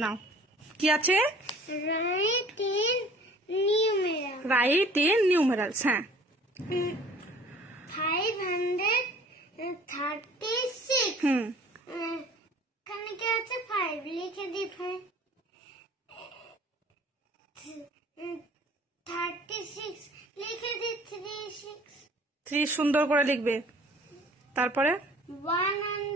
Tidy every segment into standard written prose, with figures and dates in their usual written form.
নাও কি আছে? Right in numerals. হ্যাঁ 536 এখানে কি আছে 5 লিখে দি 5 36 লিখে দি 3 সুন্দর করে লিখবে। তারপরে 194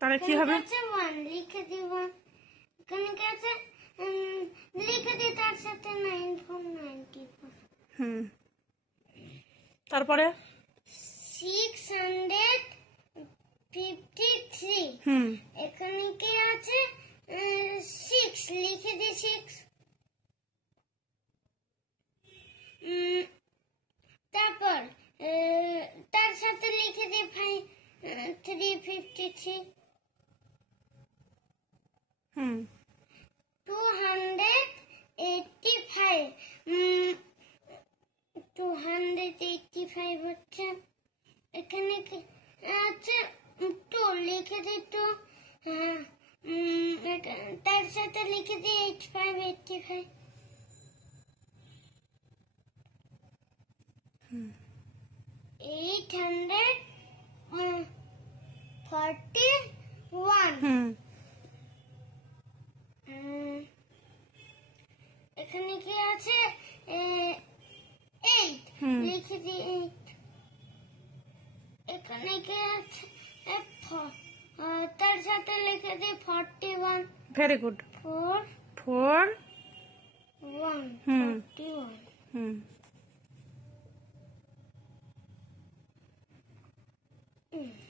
তাহলে কি হবে? 1 লিখে দি 1 এখানে কি আছে লিখে দি তার সাথে 94 তারপরে 653 এখানে কি আছে 6 লিখে দি 6 তারপর তার সাথে লিখে দি 353 285 হচ্ছে এখানে আছে 2 লিখে দি 2 তার সাথে লিখে দি 85 841 এখানে কি আছে 8 লিখে দি 8 এখানে কি আছে তার সাথে লিখে দি 41 ভেরি গুড 4 1 41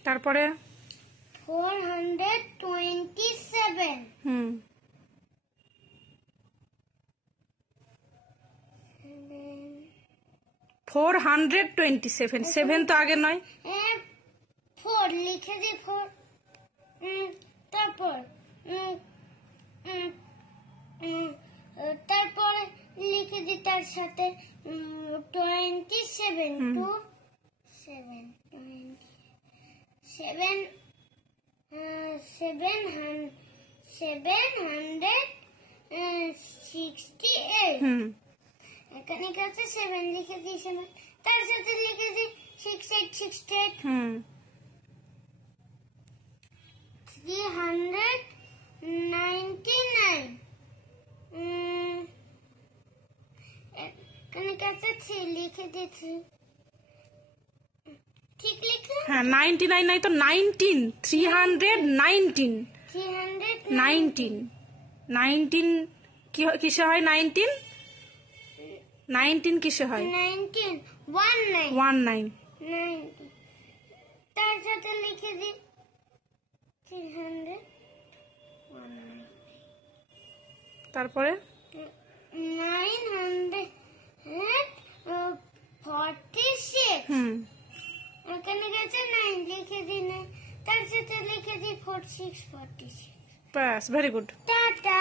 তারপরে 427 427 7 তো আগে নয় 4 লিখে দি 4 তারপর তারপরে লিখে দি তার সাথে 27 2 7 768 এখানে কি আছে 7 লিখে দি 7 তার সাথে লিখে দি 68 399 এখানে কি আছে 3 লিখে দি 3 ঠিক লিখলে? হ্যাঁ 99 নাই তো 19 319 কিসে হয় 19 কিসে হয় 19 তার সাথে লিখে দি 319 তারপরে 946 এখানে গেছে 9 লিখে দি 9 তার সাথে লিখে দি 46 ব্যাস ভেরি গুড টাটা